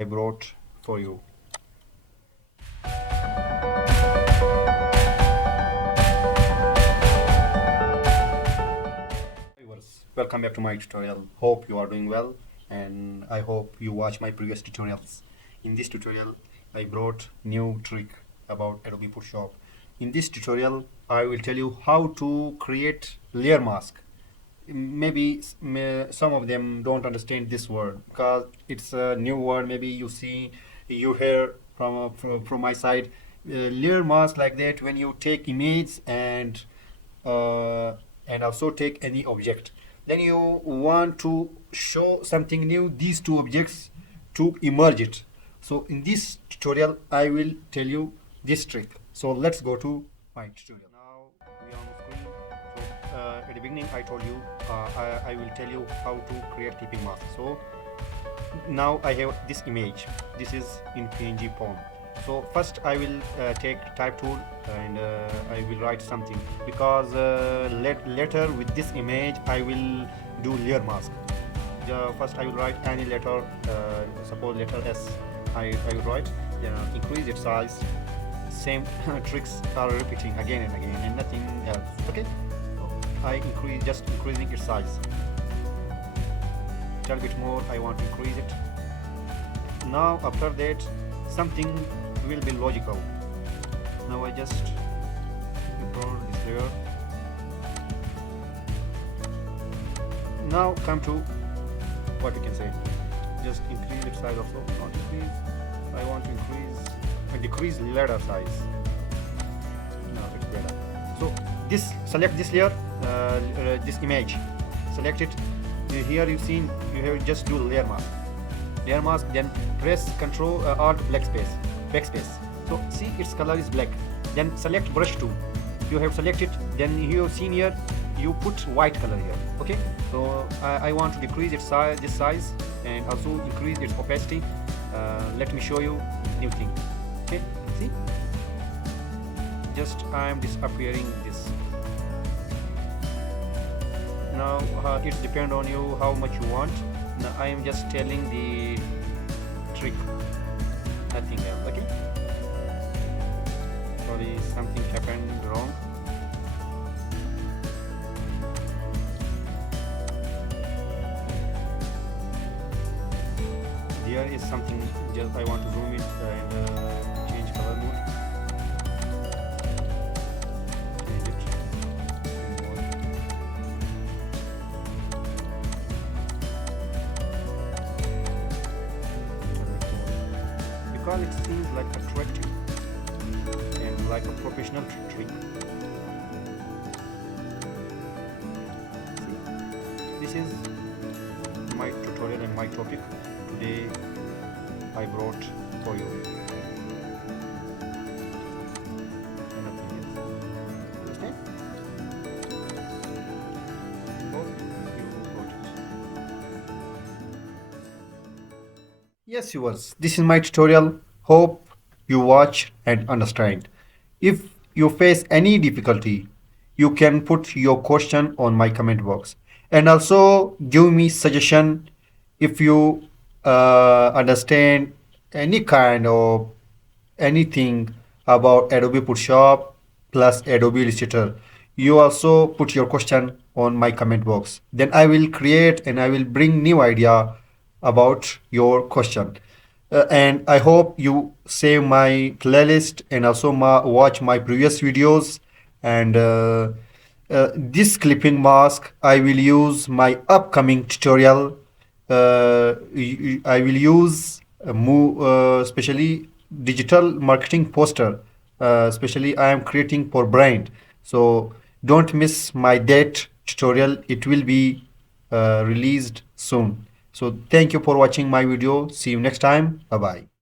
I brought for you. Viewers, welcome back to my tutorial. Hope you are doing well, and I hope you watch my previous tutorials. In this tutorial, I brought new trick about Adobe Photoshop. In this tutorial, I will tell you how to create layer mask. Maybe some of them don't understand this word because it's a new word. Maybe you hear from my side layer mask like that when you take image uh, and also take any object, then you want to show something new, these two objects, to emerge it. So in this tutorial I will tell you this trick. So let's go to my tutorial. Now we are on the screen. So at the beginning I told you I will tell you how to create clipping mask. So now I have this image. This is in PNG form. So first I will take type tool and I will write something, because later with this image I will do layer mask. First I will write any letter, suppose letter S. I will write, increase its size. Same tricks are repeating again and again and nothing else. Okay, so I just increasing its size. A little bit more, I want to increase it. Now after that something will be logical. Now I just import this layer. Now come to what you can say, just increase its size also. Not increase, I want to increase and decrease letter size. Now it's better. So this, select this layer, this image, select it. Here you've seen, you have just do layer mask, then press Ctrl Alt backspace. So see its color is black. Then select brush tool. You have selected, then you have seen here you put white color here. Okay, so I want to decrease its size, this size, and also increase its opacity. Let me show you new thing. Okay, see, just I am disappearing this. Now it depends on you how much you want. Now I am just telling the trick, nothing else. Okay, sorry, something happened wrong. There is something, just I want to zoom it and change color mode. Change it. Because it seems like attractive and like a professional trick. See, this is my tutorial and my topic today I brought for you. And nothing else. Okay? Hope you got it. Yes, viewers, this is my tutorial. Hope you watch and understand. If you face any difficulty, you can put your question on my comment box, and also give me suggestion if you understand any kind of anything about Adobe Photoshop plus Adobe Illustrator. You also put your question on my comment box. Then I will create and I will bring new idea about your question. And I hope you save my playlist and also watch my previous videos. And this clipping mask I will use my upcoming tutorial. I will use especially digital marketing poster. Especially I am creating for brand. So don't miss my date tutorial. It will be released soon. So thank you for watching my video. See you next time. Bye bye.